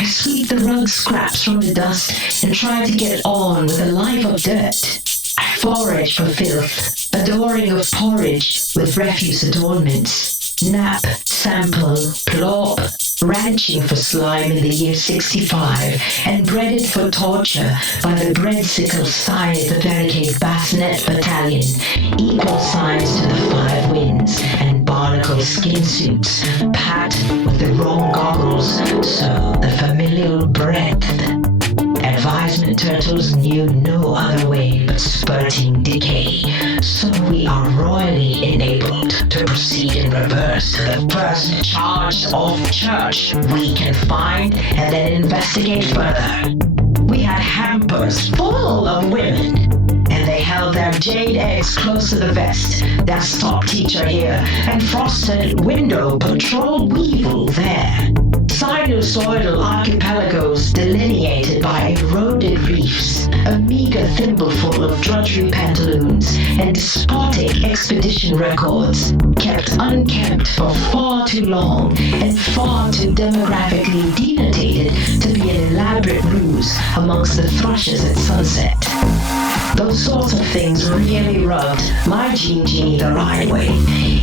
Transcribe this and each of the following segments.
I sweep the rug scraps from the dust and try to get on with a life of dirt. I forage for filth, adoring of porridge with refuse adornments. Nap, sample, plop, ranching for slime in the year 65, and breaded for torture by the breadsicle scythe of barricade bassinet battalion, equal signs to the 5 winds, and barnacle skin suits, pat with the wrong goggles, so the familial breadth. Advisement turtles knew no other way but spurting decay, so we are royally enabled to proceed in reverse to the first charge of church we can find and then investigate further. We had hampers full of women, and they held their jade eggs close to the vest, desktop teacher here, and frosted window patrol weevil there. Sinusoidal archipelagos delineated by eroded reefs, a meager thimbleful of drudgery pantaloons, and despotic expedition records, kept unkempt for far too long and far too demographically denotated to be an elaborate ruse amongst the thrushes at sunset. Those sorts of things really rubbed my genie the right way,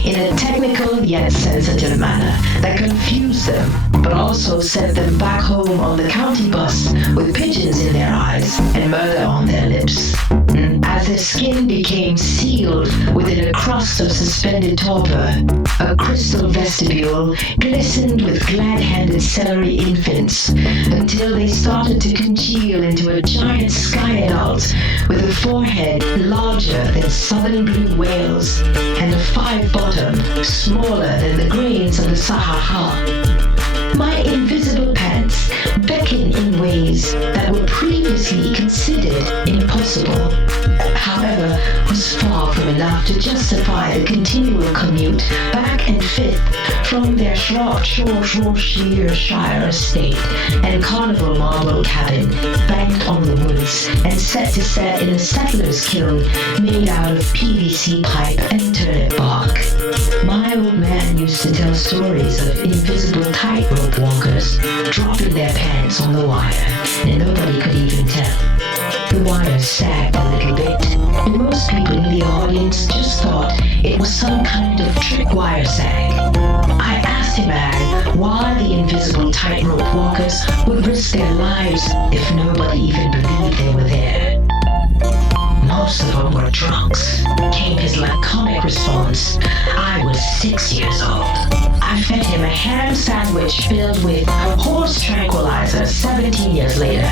in a technical yet sensitive manner that confused them, but also sent them back home on the county bus with pigeons in their eyes and murder on their lips. As their skin became sealed within a crust of suspended torpor, a crystal vestibule glistened with glad-handed celery infants until they started to congeal into a giant sky adult with a forehead larger than southern blue whales and a 5-bottom smaller than the grains of the Sahara. My invisible pants beckon in ways that were previously considered impossible, however, was far from enough to justify the continual commute back and forth from their Shropshire estate and carnival marble cabin banked on the woods and set to set in a settler's kiln made out of PVC pipe and turnip bark. My old man used to tell stories of invisible tightrope walkers dropping their pants on the wire, and nobody could even tell. The wire sagged a little bit, and most people in the audience just thought it was some kind of trick wire sag. I asked him why the invisible tightrope walkers would risk their lives if nobody even believed they were there. Most of them were drunks, came his laconic response. I was 6 years old. I fed him a ham sandwich filled with horse tranquilizer 17 years later,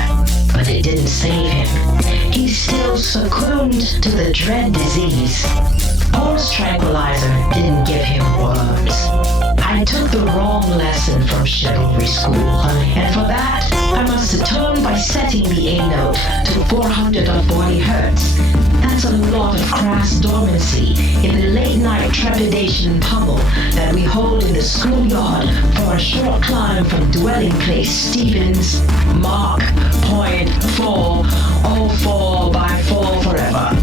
but it didn't save him. He still succumbed to the dread disease. Horse tranquilizer didn't give him worms. I took the wrong lesson from chivalry school, and for that, I must atone by setting the A note to 440 hertz. That's a lot of crass dormancy in the late-night trepidation pummel that we hold in the schoolyard for a short climb from dwelling place Stevens, Mark, Point, 4, 04 by 4 forever.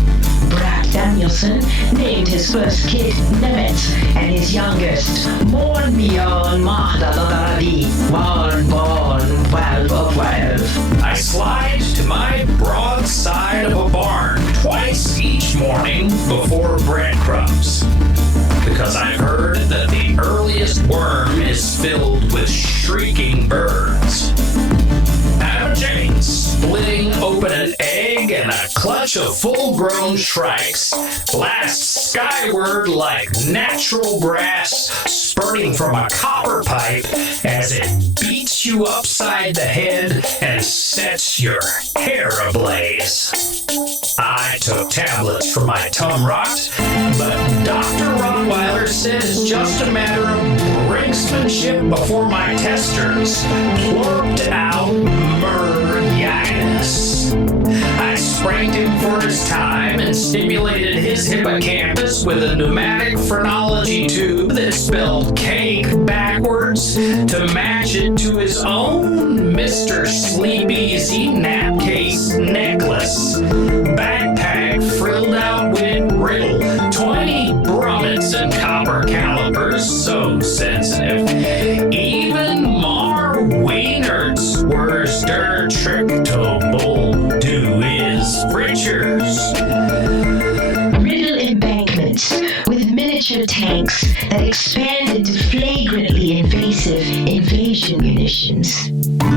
Brad Danielson named his first kid Nemeth and his youngest Morn Mion Mahdaladi, born 12 of 12. I slide to my broad side of a barn twice each morning before breadcrumbs, because I've heard that the earliest worm is filled with shrieking birds. Adam Jennings, splitting open an egg and a clutch of full-grown shrikes, blasts skyward like natural brass spurting from a copper pipe as it beats you upside the head and sets your hair ablaze. I took tablets for my tongue rot, but Dr. Rottweiler said it's just a matter of brinksmanship before my testers plurped out murditis. I spranked him for his time and stimulated his hippocampus with a pneumatic phrenology tube that spelled cake backwards to match it to his own Mr. Sleepy's napcase necklace. Backpack frilled out with riddle, 20 brummets and copper calipers, so sensitive. Even Mar Wienerts were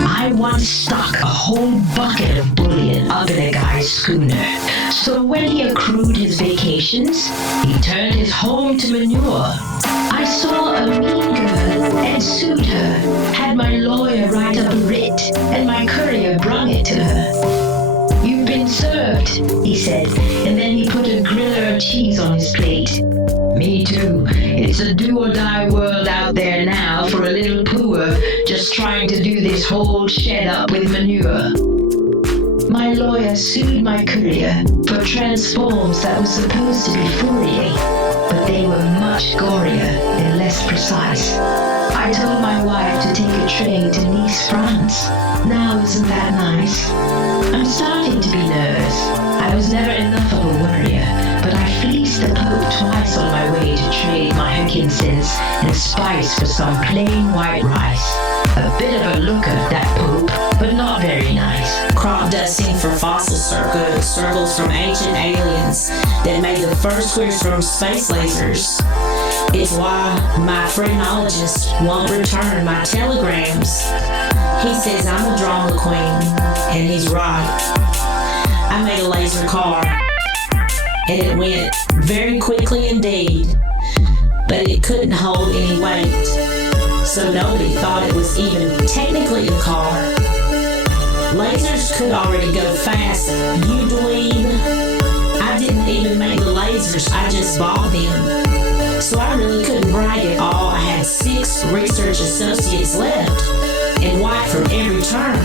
I once stuck a whole bucket of bullion up in a guy's schooner. So when he accrued his vacations, he turned his home to manure. I saw a mean girl and sued her, had my lawyer write up a writ, and my courier brung it to her. "You've been served," he said, and then he put a griller of cheese on his plate. "Me too. It's a do-or-die world out there now for a little poor just trying to do this whole shed up with manure." My lawyer sued my courier for transforms that were supposed to be Fourier, but they were much gorier and less precise. I told my wife to take a train to Nice, France. Now isn't that nice? I'm starting to be nervous. I was never enough of a worrier, but I fleeced the Pope twice on my way to trade my Hickinsons and spice for some plain white rice. A bit of a looker, that Pope, but not very nice. Crop dusting for fossil circles from ancient aliens that made the first queers from space lasers. It's why my phrenologist won't return my telegrams. He says I'm a drama queen, and he's right. I made a laser car, and it went very quickly indeed, but it couldn't hold any weight, so nobody thought it was even technically a car. Lasers could already go fast, you dweeb. I didn't even make the lasers, I just bought them. So I really couldn't brag at all. I had 6 research associates left, and white from every turn.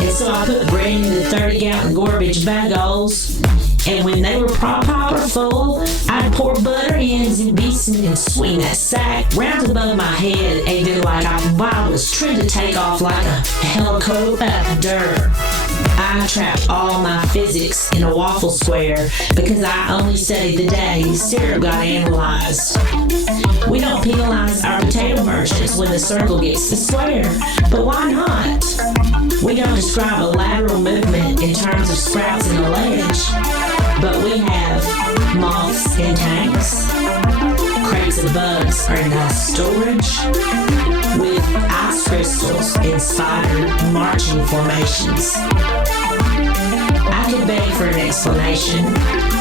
And so I put bread in the 30-gallon garbage bagels, and when they were proper full, I'd pour butter ends and beaten and swing that sack round above my head and then like I was trying to take off like a helicopter. I trapped all my physics in a waffle square because I only studied the day syrup got analyzed. We don't penalize our potato merchants when the circle gets the square, but why not? We don't describe a lateral movement in terms of sprouts in a ledge, but we have moths in tanks. Crates of bugs are in nice storage with ice crystals in spider marching formations. I could beg for an explanation,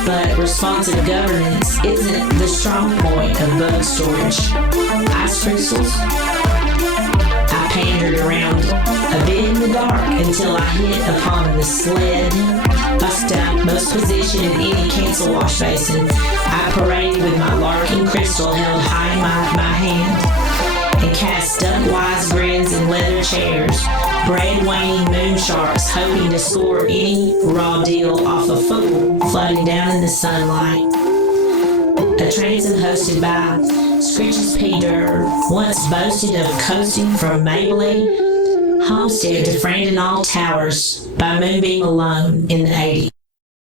but responsive governance isn't the strong point of bug storage. Ice crystals? I pandered around a bit in the dark until I hit upon the sled. Bust out most position in any cancel wash basin. I paraded with my larking crystal held high in my hand and cast duck-wise grins in leather chairs, braid-waning moon sharks hoping to score any raw deal off a fool floating down in the sunlight. A transom hosted by Screeches Peter once boasted of coasting from Mabley Homestead to Frandinall Towers by Moonbeam alone in the 80s.